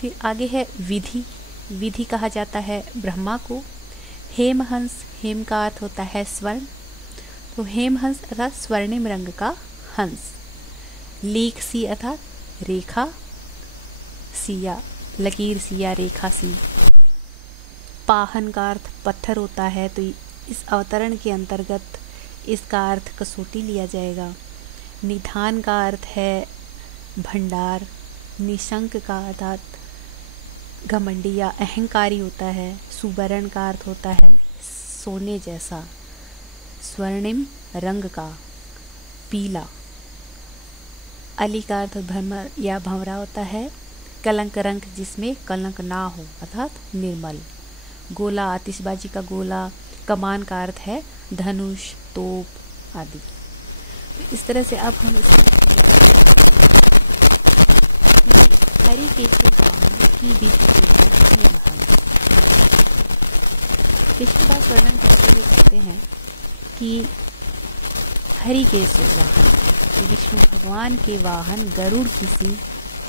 फिर आगे है विधि। विधि कहा जाता है ब्रह्मा को। हेमहंस, हेम का अर्थ होता है स्वर्ण, तो हेमहंस अर्थात स्वर्णिम रंग का हंस। लेख सी अर्थात रेखा, सिया लकीर, सिया रेखा सी। सोने जैसा स्वर्णिम रंग का पीला। अली का अर्थ भ्रमर या भंवरा होता है। कलंक रंग जिसमें कलंक ना हो अर्थात निर्मल। गोला आतिशबाजी का गोला। कमान का अर्थ है धनुष, तोप आदि। इस तरह से आप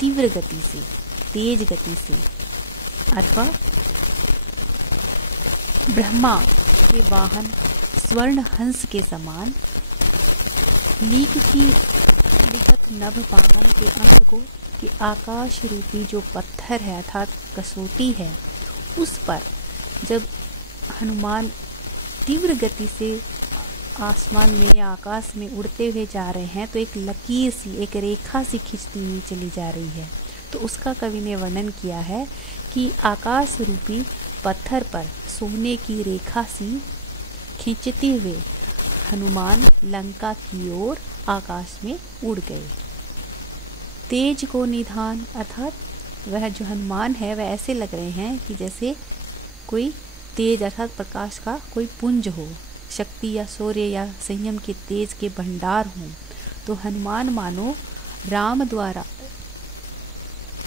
तीव्र गति से, तेज गति से अथवा ब्रह्मा स्वर्ण हंस के समान आकाश रूपी जो पत्थर है अर्थात कसौटी है, उस पर जब हनुमान तीव्र गति से आसमान में आकाश में उड़ते हुए जा रहे हैं तो एक लकीर सी, एक रेखा सी खिंचती हुई चली जा रही है। तो उसका कवि ने वर्णन किया है कि आकाश रूपी पत्थर पर सोने की रेखा सी खींचते हुए हनुमान लंका की ओर आकाश में उड़ गए। तेज को निधान अर्थात वह जो हनुमान है वह ऐसे लग रहे हैं कि जैसे कोई तेज अर्थात प्रकाश का कोई पुंज हो, शक्ति या शौर्य या संयम के तेज के भंडार हों। तो हनुमान मानो राम द्वारा,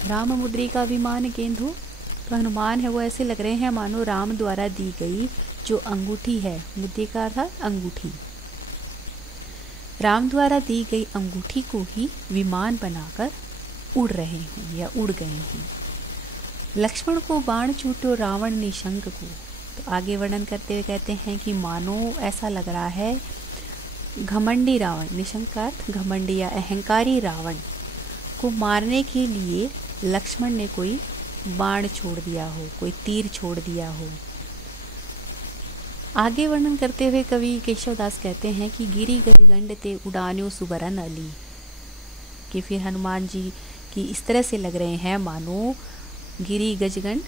राम मुद्रिका विमान केंदु, तो हनुमान है वो ऐसे लग रहे हैं मानो राम द्वारा दी गई जो अंगूठी है, मुद्रिका था अंगूठी, राम द्वारा दी गई अंगूठी को ही विमान बनाकर उड़ रहे हैं या उड़ गए हैं। लक्ष्मण को बाण छूटो रावण ने शंख को, तो आगे वर्णन करते हुए कहते हैं कि मानो ऐसा लग रहा है घमंडी रावण, निशंकार घमंडी या अहंकारी रावण को मारने के लिए लक्ष्मण ने कोई बाण छोड़ दिया हो, कोई तीर छोड़ दिया हो। आगे वर्णन करते हुए कवि केशवदास कहते हैं कि गिरी गजगंड ते उड़ान्यो सुबरन अली, कि फिर हनुमान जी की इस तरह से लग रहे हैं मानो गिरी गजगंड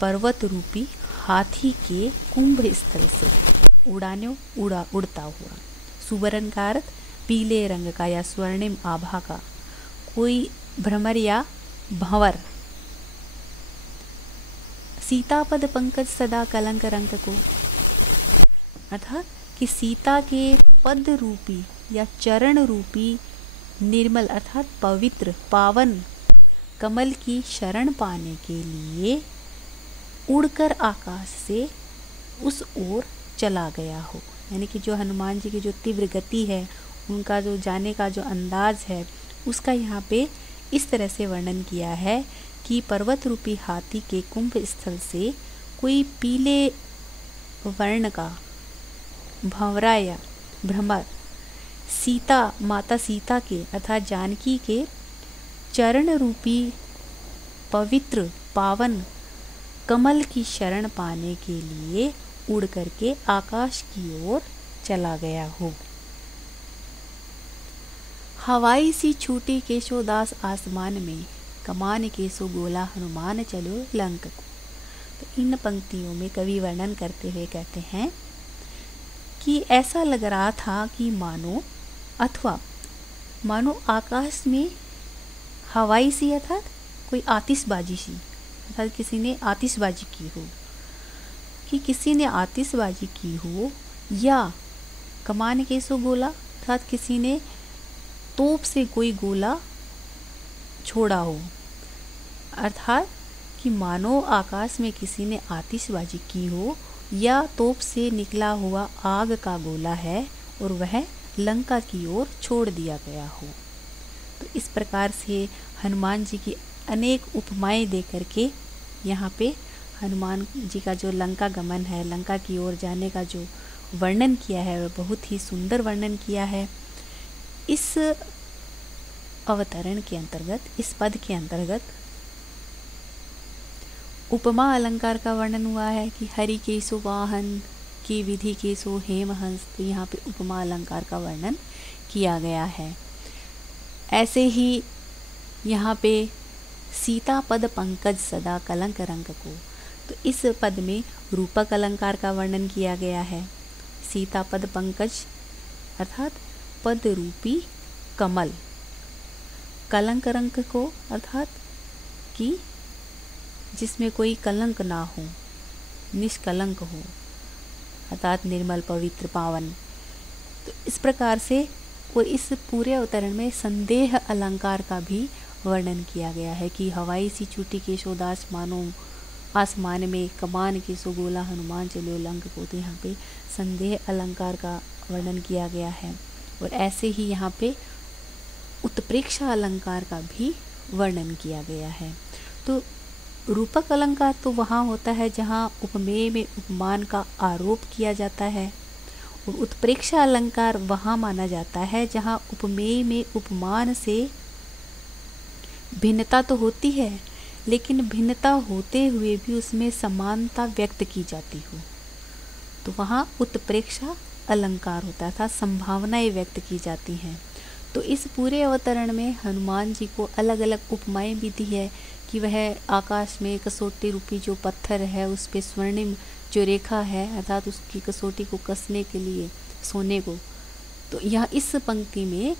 पर्वत रूपी हाथी के कुंभ स्थल उड़ान्यो उड़ता हुआ। सुबरन का अर्थ पीले रंग का या स्वर्णिम आभा का कोई भ्रमर या भंवर। सीतापद पंकज सदा कलंक रंग के, अर्थात कि सीता के कमल की शरण पाने के लिए उड़कर आकाश से उस ओर चला गया हो। यानी कि जो हनुमान जी की जो तीव्र गति है, उनका जो जाने का जो अंदाज है, उसका यहाँ पे इस तरह से वर्णन किया है कि पर्वत रूपी हाथी के कुंभ स्थल से कोई पीले वर्ण का भंवरा या भ्रमर सीता, माता सीता के अर्थात जानकी के चरण रूपी पवित्र पावन कमल की शरण पाने के लिए उड़ करके आकाश की ओर चला गया हो। हवाई सी छूटी केशोदास आसमान में, कमान केसो गोला हनुमान चलो लंक को। तो इन पंक्तियों में कवि वर्णन करते हुए कहते हैं कि ऐसा लग रहा था कि मानो आकाश में हवाई सी अर्थात कोई आतिशबाजी सी, अर्थात किसी ने आतिशबाजी की हो, कि किसी ने आतिशबाजी की हो, या कमान केसो गोला अर्थात किसी ने तोप से कोई गोला छोड़ा हो, अर्थात कि मानो आकाश में किसी ने आतिशबाजी की हो या तोप से निकला हुआ आग का गोला है और वह लंका की ओर छोड़ दिया गया हो। तो इस प्रकार से हनुमान जी की अनेक उपमाएं दे करके यहाँ पे हनुमान जी का जो लंका गमन है, लंका की ओर जाने का जो वर्णन किया है, वह बहुत ही सुंदर वर्णन किया है। इस अवतरण के अंतर्गत, इस पद के अंतर्गत उपमा अलंकार का वर्णन हुआ है कि हरि के सो वाहन की विधि के सो हेम हंस। तो यहाँ पे उपमा अलंकार का वर्णन किया गया है। ऐसे ही यहाँ पे सीता पद पंकज सदा कलंक रंग को, तो इस पद में रूपक अलंकार का वर्णन किया गया है। सीता पद पंकज अर्थात पद रूपी कमल, कलंक रंग को अर्थात कि जिसमें कोई कलंक ना हो, निष्कलंक हो, अर्थात निर्मल पवित्र पावन। तो इस प्रकार से, और इस पूरे अवतरण में संदेह अलंकार का भी वर्णन किया गया है कि हवाई सी चूटी के शोदास मानो आसमान में, कमान के सो गोला हनुमान चले लंक को। तो यहाँ पे संदेह अलंकार का वर्णन किया गया है। और ऐसे ही यहाँ पे उत्प्रेक्षा अलंकार का भी वर्णन किया गया है। तो रूपक अलंकार तो वहाँ होता है जहाँ उपमेय में उपमान का आरोप किया जाता है, और उत्प्रेक्षा अलंकार वहाँ माना जाता है जहाँ उपमेय में उपमान से भिन्नता तो होती है, लेकिन भिन्नता होते हुए भी उसमें समानता व्यक्त की जाती हो, तो वहाँ उत्प्रेक्षा अलंकार होता था, संभावनाएं व्यक्त की जाती हैं। तो इस पूरे अवतरण में हनुमान जी को अलग अलग उपमाएं भी दी है कि वह आकाश में कसौटी रूपी जो पत्थर है उस पे स्वर्णिम जो रेखा है, अर्थात उसकी कसौटी को कसने के लिए सोने को। तो यह इस पंक्ति में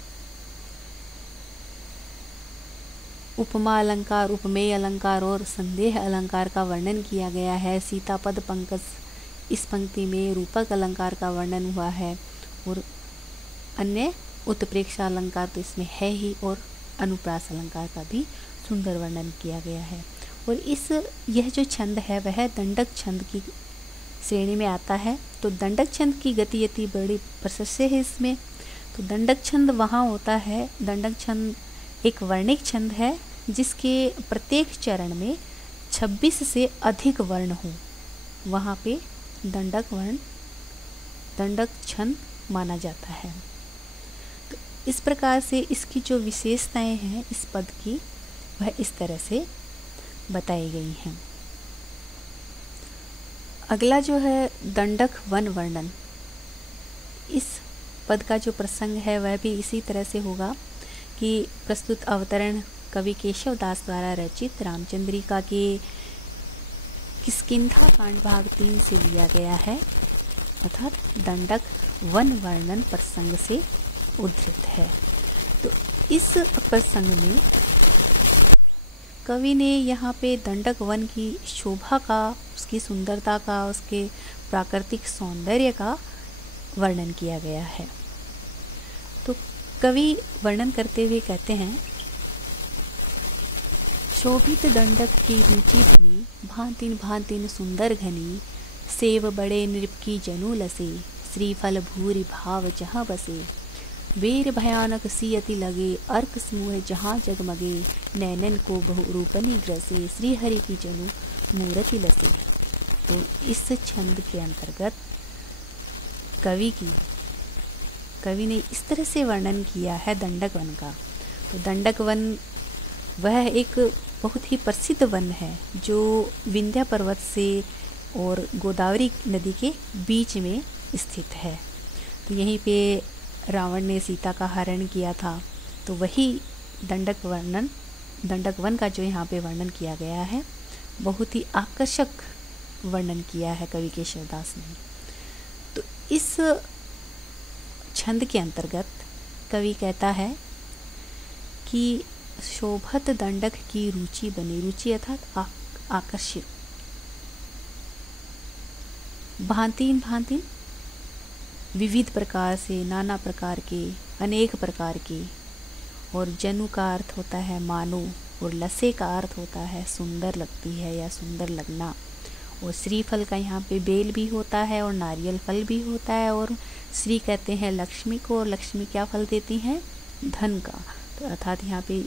उपमा अलंकार, उपमेय अलंकार और संदेह अलंकार का वर्णन किया गया है। सीतापद पंकज, इस पंक्ति में रूपक अलंकार का वर्णन हुआ है, और अन्य उत्प्रेक्षा अलंकार तो इसमें है ही, और अनुप्रास अलंकार का भी सुंदर वर्णन किया गया है। और यह जो छंद है वह दंडक छंद की श्रेणी में आता है। तो दंडक छंद की गति अति बड़ी प्रशस्य है इसमें। तो दंडक छंद वहाँ होता है, दंडक छंद एक वर्णिक छंद है जिसके प्रत्येक चरण में 26 से अधिक वर्ण हो, वहाँ पे दंडक छंद माना जाता है। तो इस प्रकार से इसकी जो विशेषताएं हैं इस पद की, वह इस तरह से बताई गई हैं। अगला जो है दंडक वन वर्णन, इस पद का जो प्रसंग है वह भी इसी तरह से होगा कि प्रस्तुत अवतरण कवि केशव दास द्वारा रचित रामचंद्रिका के किष्किंधा कांडावतरण से लिया गया है, अर्थात दंडक वन वर्णन प्रसंग से उद्धृत है। तो इस प्रसंग में कवि ने यहाँ पे दंडक वन की शोभा का, उसकी सुंदरता का, उसके प्राकृतिक सौंदर्य का वर्णन किया गया है। तो कवि वर्णन करते हुए कहते हैं, शोभित दंडक की भांतिन भांतिन सुंदर घनी, सेव बड़े नृपकी जनु लसे, श्रीफल भूरि भाव जहाँ बसे, वीर भयानक सी अति लगे, अर्क सिंह जहाँ जगमगे, नैनन को बहु रूपनी जैसे, श्री हरि की जनु मूरति लसे। इस छंद के अंतर्गत कवि ने इस तरह से वर्णन किया है दंडक वन का। दंडक वन वह एक बहुत ही प्रसिद्ध वन है जो विंध्य पर्वत से और गोदावरी नदी के बीच में स्थित है। यहीं पे रावण ने सीता का हरण किया था, तो वही दंडक वन का जो यहाँ पे वर्णन किया गया है, बहुत ही आकर्षक वर्णन किया है कवि केशव दास ने। तो इस छंद के अंतर्गत कवि कहता है कि शोभत दंडक की रुचि बनी, रुचि अर्थात आकर्षित, भांतिन भांतिन विविध प्रकार से, नाना प्रकार के, अनेक प्रकार के, और जनु का अर्थ होता है मानो, और लसे का अर्थ होता है सुंदर लगती है या सुंदर लगना, और श्रीफल का यहाँ पे बेल भी होता है और नारियल फल भी होता है, और श्री कहते हैं लक्ष्मी को, और लक्ष्मी क्या फल देती हैं, धन का। तो अर्थात यहाँ पे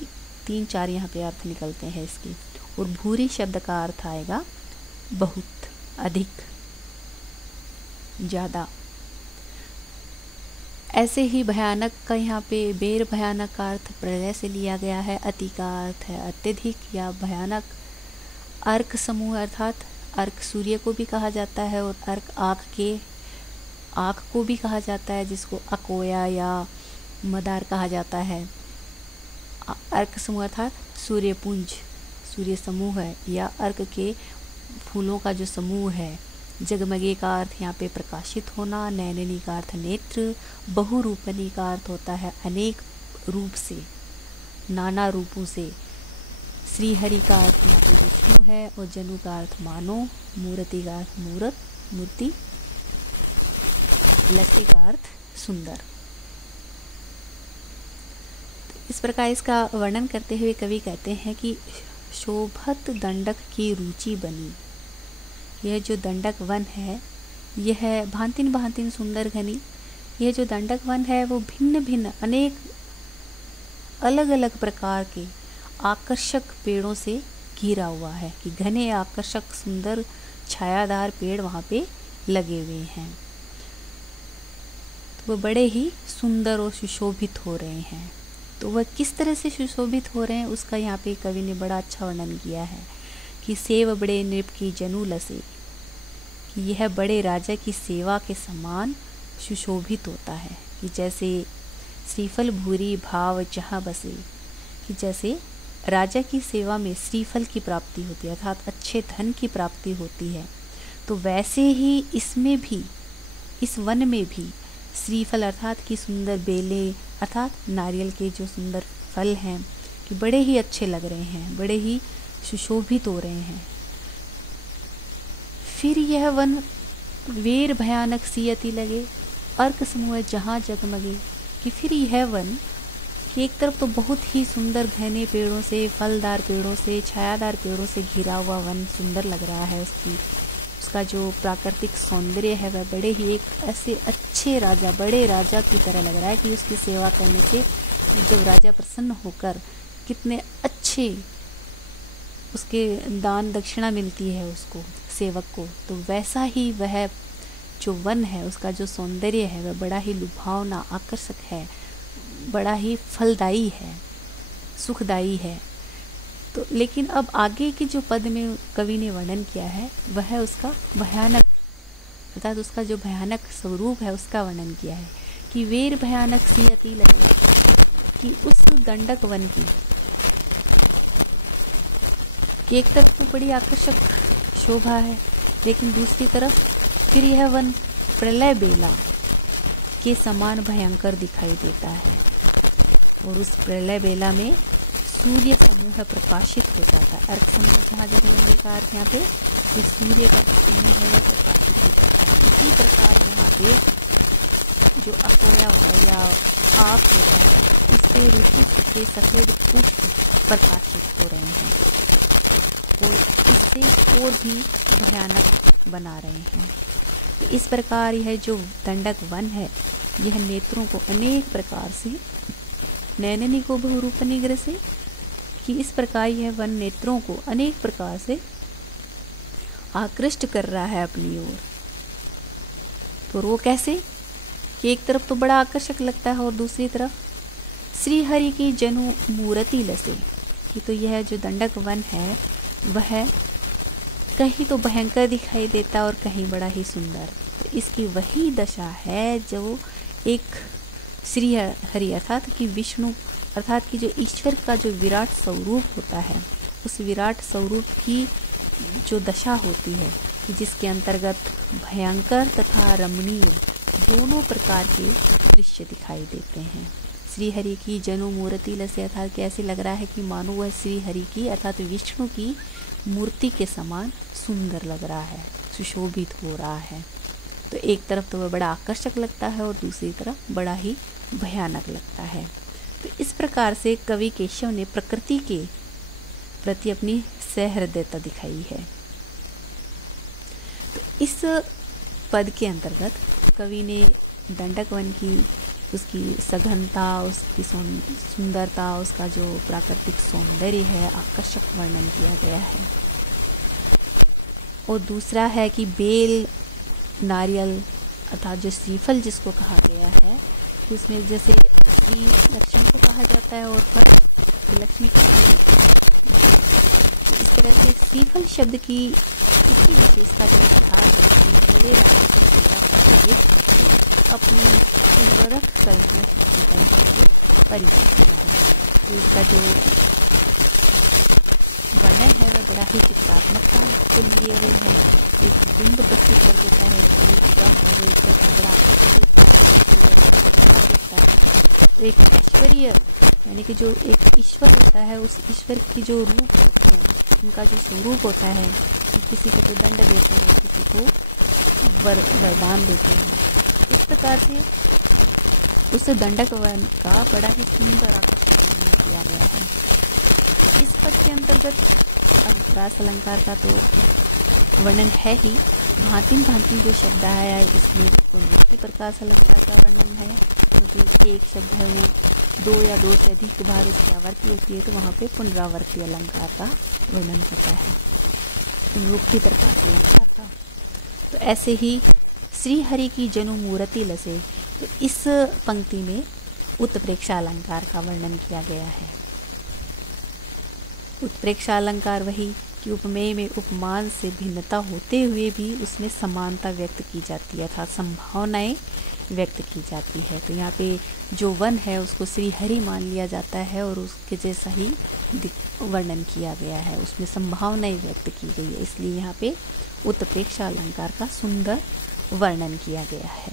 3 4 यहाँ पे अर्थ निकलते हैं इसके। और भूरी शब्द का अर्थ आएगा बहुत, अधिक, ज़्यादा। ऐसे ही भयानक का यहाँ पे बेर भयानक का अर्थ प्रलय से लिया गया है। अति का अर्थ है अत्यधिक या भयानक। अर्क समूह अर्थात अर्क सूर्य को भी कहा जाता है और अर्क आँख को भी कहा जाता है, जिसको अकोया या मदार कहा जाता है। अर्क समूह अर्थात सूर्यपुंज, सूर्य समूह है, या अर्क के फूलों का जो समूह है। जगमगे का अर्थ यहाँ पे प्रकाशित होना। नैननी का अर्थ नेत्र। बहुरूपनी का अर्थ होता है अनेक रूप से, नाना रूपों से। श्रीहरि का अर्थ है और जनु का अर्थ मानो। मूर्ति का अर्थ मूर्त, मूर्ति का अर्थ सुंदर। इस प्रकार इसका वर्णन करते हुए कवि कहते हैं कि शोभत दंडक की रुचि बनी। यह जो दंडक वन है, यह भांतिन भांतिन सुंदर घनी। यह जो दंडक वन है वो भिन्न भिन्न अनेक अलग अलग प्रकार के आकर्षक पेड़ों से घिरा हुआ है, कि घने आकर्षक सुंदर छायादार पेड़ वहाँ पे लगे हुए हैं। तो वो बड़े ही सुंदर और सुशोभित हो रहे हैं। तो वह किस तरह से सुशोभित हो रहे हैं उसका यहाँ पे कवि ने बड़ा अच्छा वर्णन किया है कि सेव बड़े नृप की जनु लसे, कि यह बड़े राजा की सेवा के समान सुशोभित होता है। कि जैसे श्रीफल भूरी भाव जहाँ बसे, कि जैसे राजा की सेवा में श्रीफल की प्राप्ति होती है अर्थात अच्छे धन की प्राप्ति होती है, तो वैसे ही इसमें भी, इस वन में भी श्रीफल अर्थात की सुंदर बेले अर्थात नारियल के जो सुंदर फल हैं कि बड़े ही अच्छे लग रहे हैं, बड़े ही सुशोभित हो रहे हैं। फिर यह वन वीर भयानक सी अति लगे, अर्क समूह जहाँ जगमगे। कि फिर यह वन एक तरफ तो बहुत ही सुंदर घने पेड़ों से, फलदार पेड़ों से, छायादार पेड़ों से घिरा हुआ वन सुंदर लग रहा है। उसका जो प्राकृतिक सौंदर्य है वह बड़े ही ऐसे अच्छे राजा, बड़े राजा जो उसकी सेवा करने से राजा प्रसन्न होकर कितने अच्छे उसके दान दक्षिणा मिलती है उसको, सेवक को। तो वैसा ही वह जो वन है उसका जो सौंदर्य है वह बड़ा ही लुभावना, आकर्षक है, बड़ा ही फलदायी है, सुखदायी है। तो लेकिन अब आगे की जो पद में कवि ने वर्णन किया है वह उसका भयानक अर्थात उसका जो भयानक स्वरूप है उसका वर्णन किया है कि वीर भयानक एक तरफ तो बड़ी आकर्षक शोभा है, लेकिन दूसरी तरफ यह वन प्रलय के समान होकर दिखाई देता है। और इस प्रलय बेला में सूर्य का प्रकाश प्रकार यह जो दंडक वन है यह नेत्रों को अनेक प्रकार से, नैननी को भी रूपनी ग्रसे, कि इस प्रकार यह वन नेत्रों को अनेक प्रकार से आकृष्ट कर रहा है अपनी ओर। और वो कैसे? एक तरफ तो बड़ा आकर्षक लगता है और दूसरी तरफ श्रीहरि की जनु मूर्ति लगे। तो यह जो दंडक वन है वह कहीं तो भयंकर दिखाई देता है और कहीं बड़ा ही सुंदर। इसकी वही दशा है जो एक श्री हरि अर्थात कि विष्णु अर्थात कि जो ईश्वर का जो विराट स्वरूप होता है, उस विराट स्वरूप की जो दशा होती है जिसके अंतर्गत भयंकर तथा रमणीय दोनों प्रकार के दृश्य दिखाई देते हैं। श्री हरि की जनु मूर्ति लसे अर्थात कैसे लग रहा है कि मानो वह श्री हरि की अर्थात विष्णु की मूर्ति के समान सुंदर लग रहा है, सुशोभित हो रहा है। तो एक तरफ तो वह बड़ा आकर्षक लगता है और दूसरी तरफ बड़ा ही भयानक लगता है। इस प्रकार से कवि केशव ने प्रकृति के प्रति अपनी सहृदयता दिखाई है। इस पद के अंतर्गत कवि ने दंडक वन की उसकी सघनता, उसकी सुंदरता, उसका जो और दूसरा है कि बेल नारियल का जो श्रीफल जिसको कहते हैं, शब्द की ऐसे ही श्री हरि की जन्म मूर्ति में से इस पंक्ति में उत्प्रेक्षा अलंकार का वर्णन किया गया है। उत्प्रेक्षा अलंकार वही कि उपमेय में उपमान से भिन्नता होते हुए भी उसमें समानता व्यक्त की जाती है, अर्थात संभावनाएं व्यक्त की जाती है। तो यहाँ पे जो वन है उसको श्री हरि मान लिया जाता है और उसके जैसा ही वर्णन किया गया है, उसमें संभावनाएं व्यक्त की गई है, इसलिए यहाँ पे उत्प्रेक्षा अलंकार का सुंदर वर्णन किया गया है।